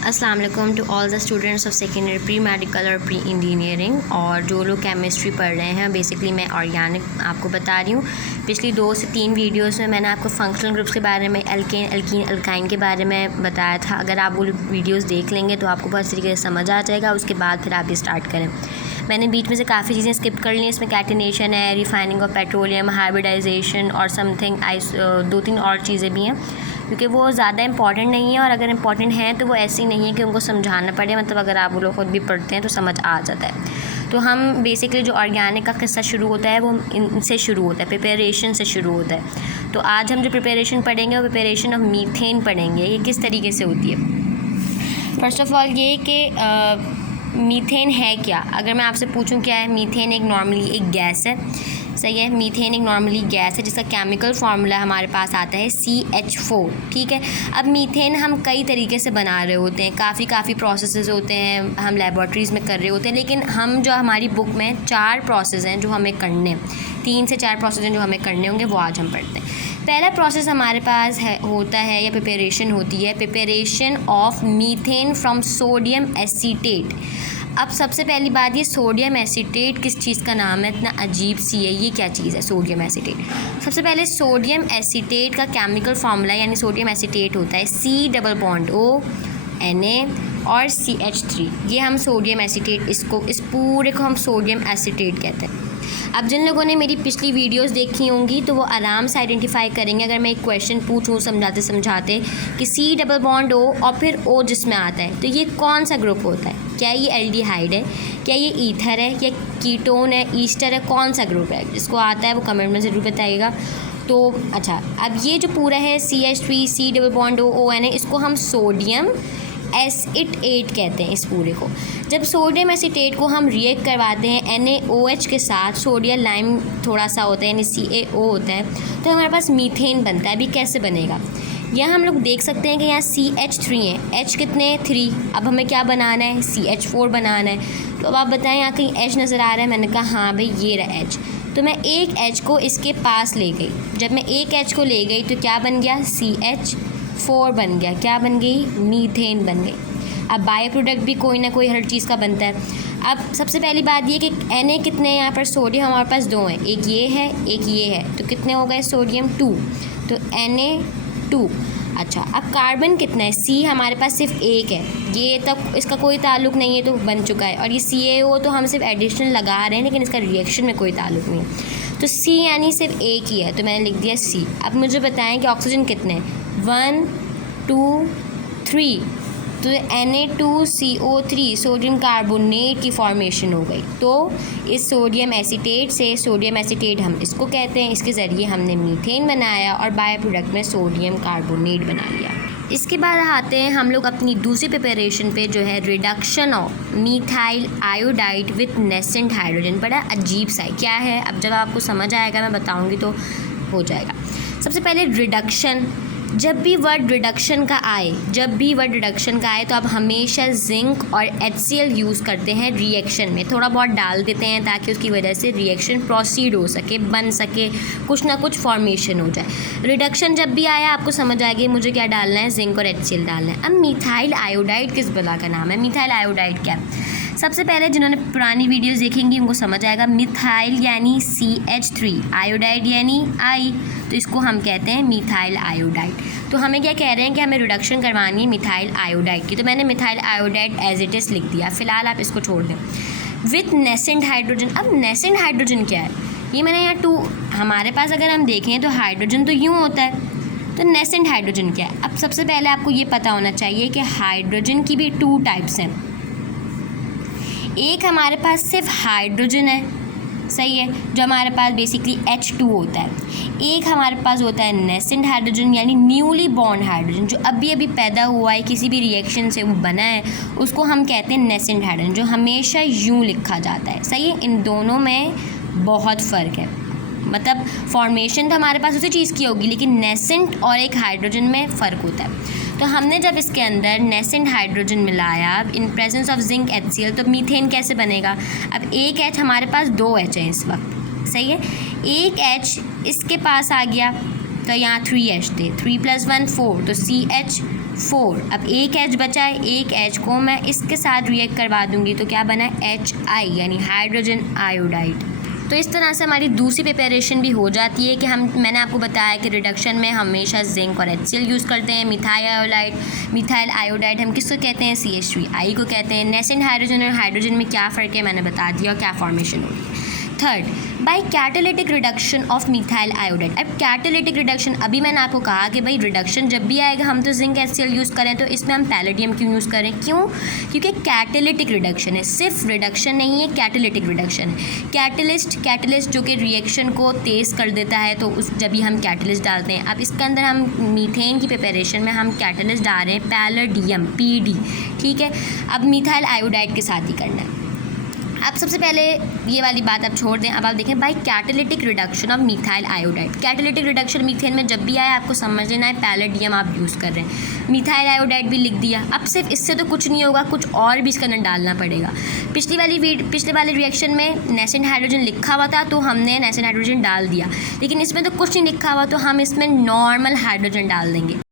अस्सलाम वालेकुम to all the students of secondary pre medical और प्री इंजीनियरिंग। और जो लोग केमिस्ट्री पढ़ रहे हैं, बेसिकली मैं ऑर्गेनिक आपको बता रही हूँ। पिछली 2 से 3 वीडियोस में मैंने आपको फंक्शनल ग्रुप्स के बारे में, एल्केन, एल्कीन, अल्काइन के बारे में बताया था। अगर आप वो वीडियोस देख लेंगे तो आपको बहुत तरीके से समझ आ जाएगा। उसके बाद फिर आप ये स्टार्ट करें। मैंने बीच में से काफ़ी चीज़ें स्किप कर ली। इसमें कैटिनेशन है, रिफाइनिंग ऑफ पेट्रोलियम, हाइब्रिडाइजेशन और समथिंग 2-3 और चीज़ें भी हैं, क्योंकि वो ज़्यादा इंपॉर्टेंट नहीं है। और अगर इंपॉर्टेंट हैं तो वो ऐसी नहीं है कि उनको समझाना पड़े, मतलब अगर आप वो लोग खुद भी पढ़ते हैं तो समझ आ जाता है। तो हम बेसिकली जो ऑर्गेनिक का किस्सा शुरू होता है वो इनसे शुरू होता है, प्रिपरेशन से शुरू होता है। तो आज हम जो प्रिपरेशन पढ़ेंगे वो प्रिपरेशन ऑफ मीथेन पढ़ेंगे। ये किस तरीके से होती है। फर्स्ट ऑफ़ ऑल ये कि मीथेन है क्या। अगर मैं आपसे पूछूं क्या है, मीथेन एक नॉर्मली एक गैस है, सही है। मीथेन एक नॉर्मली गैस है जिसका केमिकल फार्मूला हमारे पास आता है CH4, ठीक है। अब मीथेन हम कई तरीके से बना रहे होते हैं, काफ़ी प्रोसेसेस होते हैं, हम लेबॉर्ट्रीज़ में कर रहे होते हैं। लेकिन हम जो हमारी बुक में 4 प्रोसेस हैं जो हमें करने, 3 से 4 प्रोसेस हैं जो हमें करने होंगे, वो आज हम पढ़ते हैं। पहला प्रोसेस हमारे पास होता है या प्रिपरेशन होती है, preparation of methane from sodium acetate. अब सबसे पहली बात, ये सोडियम एसीटेट किस चीज़ का नाम है, इतना अजीब सी है, ये क्या चीज़ है सोडियम एसीटेट। सबसे पहले सोडियम एसीटेट का केमिकल फार्मूला यानी सोडियम एसीटेट होता है C+O Na और CH3। ये हम सोडियम एसीटेट, इस पूरे को हम सोडियम एसीटेट कहते हैं। अब जिन लोगों ने मेरी पिछली वीडियोस देखी होंगी तो वो आराम से आइडेंटिफाई करेंगे। अगर मैं एक क्वेश्चन पूछूं समझाते समझाते कि C+O और फिर O जिसमें आता है, तो ये कौन सा ग्रुप होता है। क्या ये एल्डिहाइड है, क्या ये ईथर है, या कीटोन है, ईस्टर है, कौन सा ग्रुप है। जिसको आता है वो कमेंट में ज़रूर बताइएगा। तो अच्छा, अब ये जो पूरा है CH3 C+O Na, इसको हम सोडियम एसीटेट कहते हैं। इस पूरे को जब सोडियम एसीटेट को हम रिएक्ट करवाते हैं NaOH के साथ, सोडियम लाइम थोड़ा सा होता है यानी CaO होता है, तो हमारे पास मीथेन बनता है। अभी कैसे बनेगा, यहाँ हम लोग देख सकते हैं कि यहाँ CH3 है, H कितने 3। अब हमें क्या बनाना है, CH4 बनाना है। तो अब आप बताएं, यहाँ कहीं H नज़र आ रहा है। मैंने कहा हाँ भाई ये रहा H। तो मैं एक H को इसके पास ले गई। जब मैं एक H को ले गई तो क्या बन गया, CH4 बन गया। क्या बन गई, मीथेन बन गई। अब बाय प्रोडक्ट भी कोई ना कोई हर चीज़ का बनता है। अब सबसे पहली बात ये कि Na कितने हैं, यहाँ पर सोडियम हमारे पास 2 हैं, एक ये है एक ये है, तो कितने हो गए सोडियम 2, तो Na2। अच्छा, अब कार्बन कितना है, C हमारे पास सिर्फ एक है, ये तक इसका कोई ताल्लुक़ नहीं है तो बन चुका है। और ये CaO तो हम सिर्फ एडिशनल लगा रहे हैं लेकिन इसका रिएक्शन में कोई ताल्लुक़ नहीं है। तो C यानी सिर्फ एक ही है, तो मैंने लिख दिया C। अब मुझे बताएं कि ऑक्सीजन कितने हैं, 1 2 3, तो Na2CO3 सोडियम कार्बोनेट की फॉर्मेशन हो गई। तो इस सोडियम एसीटेट से, सोडियम एसीटेट हम इसको कहते हैं, इसके ज़रिए हमने मीथेन बनाया और बाय प्रोडक्ट में सोडियम कार्बोनेट बना लिया। इसके बाद आते हैं हम लोग अपनी दूसरी प्रिपरेशन पे, जो है reduction of methyl iodide with nascent hydrogen. बड़ा अजीब सा है, क्या है अब जब आपको समझ आएगा, मैं बताऊँगी तो हो जाएगा। सबसे पहले रिडक्शन, जब भी वर्ड रिडक्शन का आए तो आप हमेशा जिंक और HCl यूज़ करते हैं रिएक्शन में, थोड़ा बहुत डाल देते हैं ताकि उसकी वजह से रिएक्शन प्रोसीड हो सके, बन सके, कुछ ना कुछ फॉर्मेशन हो जाए। रिडक्शन जब भी आया आपको समझ आ गई मुझे क्या डालना है, जिंक और HCl डालना है। अब मिथाइल आयोडाइड किस बला का नाम है, मिथाइल आयोडाइड क्या है। सबसे पहले जिन्होंने पुरानी वीडियोस देखेंगी उनको समझ आएगा, मिथाइल यानी CH3, आयोडाइड यानी I, तो इसको हम कहते हैं मिथाइल आयोडाइड। तो हमें क्या कह रहे हैं कि हमें रिडक्शन करवानी है मिथाइल आयोडाइड की, तो मैंने methyl iodide as it is लिख दिया। फ़िलहाल आप इसको छोड़ दें। विथ नेसेंट हाइड्रोजन, अब नेसेंट हाइड्रोजन क्या है, ये मैंने यहाँ 2, हमारे पास अगर हम देखें तो हाइड्रोजन तो यूँ होता है, तो नेसेंट हाइड्रोजन क्या है। अब सबसे पहले आपको ये पता होना चाहिए कि हाइड्रोजन की भी 2 टाइप्स हैं। एक हमारे पास सिर्फ हाइड्रोजन है, सही है, जो हमारे पास बेसिकली H2 होता है। एक हमारे पास होता है नेसेंट हाइड्रोजन यानी न्यूली बॉर्न हाइड्रोजन, जो अभी अभी पैदा हुआ है, किसी भी रिएक्शन से वो बना है, उसको हम कहते हैं नेसेंट हाइड्रोजन, जो हमेशा यूँ लिखा जाता है, सही है। इन दोनों में बहुत फ़र्क है, मतलब फॉर्मेशन तो हमारे पास उसी चीज़ की होगी लेकिन नेसेंट और एक हाइड्रोजन में फ़र्क होता है। तो हमने जब इसके अंदर नेसेंट हाइड्रोजन मिलाया in presence of zinc HCl, तो मीथेन कैसे बनेगा। अब एक H, हमारे पास 2 H है इस वक्त, सही है। एक H इसके पास आ गया तो यहाँ 3H थे, 3 + 1 4, तो CH 4। अब एक H बचा है, एक H को मैं इसके साथ रिएक्ट करवा दूंगी तो क्या बना है HI यानी हाइड्रोजन आयोडाइड। तो इस तरह से हमारी दूसरी प्रिपरेशन भी हो जाती है कि मैंने आपको बताया कि रिडक्शन में हमेशा जिंक और HCl यूज़ करते हैं। मिथाइल आयोडाइड हम किसको कहते हैं, CH3I को कहते हैं। नेसेंट हाइड्रोजन और हाइड्रोजन में क्या फ़र्क है मैंने बता दिया और क्या फॉर्मेशन होगी। Third, by catalytic reduction of methyl iodide. अब कैटालिटिक रिडक्शन, अभी मैंने आपको कहा कि भाई रिडक्शन जब भी आएगा हम तो जिंक HCl यूज़ करें, तो इसमें हम पैलेडियम क्यों यूज़ करें, क्यों, क्योंकि कैटालिटिक रिडक्शन है, सिर्फ रिडक्शन नहीं है, कैटालिटिक रिडक्शन है। कैटलिस्ट जो कि रिएक्शन को तेज़ कर देता है, तो उस जब भी हम कैटलिस्ट डालते हैं, अब इसके अंदर हम मीथेन की प्रिपरेशन में हम कैटलिस्ट डाल रहे हैं पैलेडियम PD, ठीक है। अब मिथाइल आयोडाइड के साथ ही करना है। अब सबसे पहले ये वाली बात आप छोड़ दें, अब आप देखें by catalytic reduction of methyl iodide. Catalytic reduction methane में जब भी आए आपको समझ लेना है पैलेडियम आप यूज़ कर रहे हैं। मिथाइल आयोडाइड भी लिख दिया। अब सिर्फ इससे तो कुछ नहीं होगा, कुछ और भी इसके अंदर डालना पड़ेगा। पिछले वाले रिएक्शन में नेसेंट हाइड्रोजन लिखा हुआ था तो हमने नेसेंट हाइड्रोजन डाल दिया, लेकिन इसमें तो कुछ नहीं लिखा हुआ तो हम इसमें नॉर्मल हाइड्रोजन डाल देंगे।